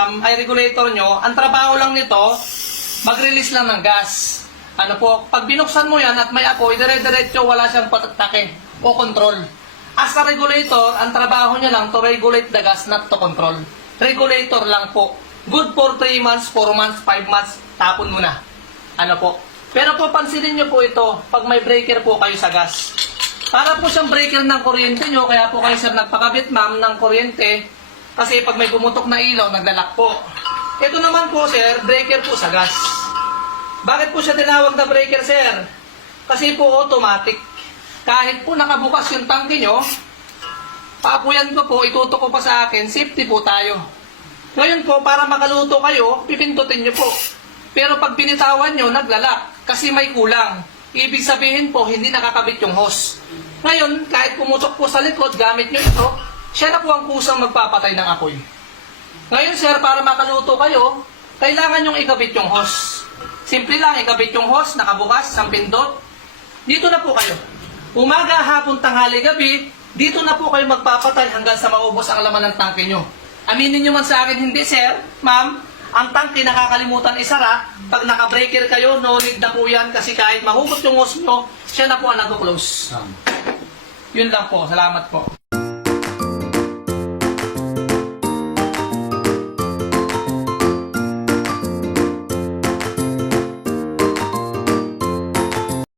ma'am, ay regulator nyo, ang trabaho lang nito, mag-release lang ng gas. Ano po, pag binuksan mo yan at may apoy, dire-diretso wala siyang patake o control. As a regulator, ang trabaho niya lang to regulate the gas, not to control. Regulator lang po. Good for 3 months, 4 months, 5 months, tapon mo na. Ano po. Pero po, pansinin nyo po ito, pag may breaker po kayo sa gas. Para po siyang breaker ng kuryente nyo, kaya po kayo sir nagpakabit ma'am ng kuryente, kasi pag may pumutok na ilaw, naglalak po. Ito naman po sir, breaker po sa gas. Bakit po siya tinawag na breaker sir? Kasi po automatic. Kahit po nakabukas yung tangke nyo, paapuyan ko po, itutok ko pa sa akin, safety po tayo. Ngayon po, para makaluto kayo, pipindutin nyo po. Pero pag binitawan nyo, naglalak, kasi may kulang. Ibig sabihin po, hindi nakakabit yung hose. Ngayon, kahit pumusok po sa likod, gamit nyo ito, siya na po ang kusang magpapatay ng apoy. Ngayon sir, para makaluto kayo, kailangan nyong ikabit yung hose. Simple lang, ikabit yung hose, nakabukas, isang pindot. Dito na po kayo. Umaga, hapon, tanghali, gabi, dito na po kayo magpapatay hanggang sa maubos ang laman ng tangke nyo. Aminin nyo man sa akin, hindi sir, ma'am, ang tangke nakakalimutan isara. Pag naka-breaker kayo, no need na po yan kasi kahit mahugot yung hose nyo, siya na po ang nag-close. Yun lang po. Salamat po.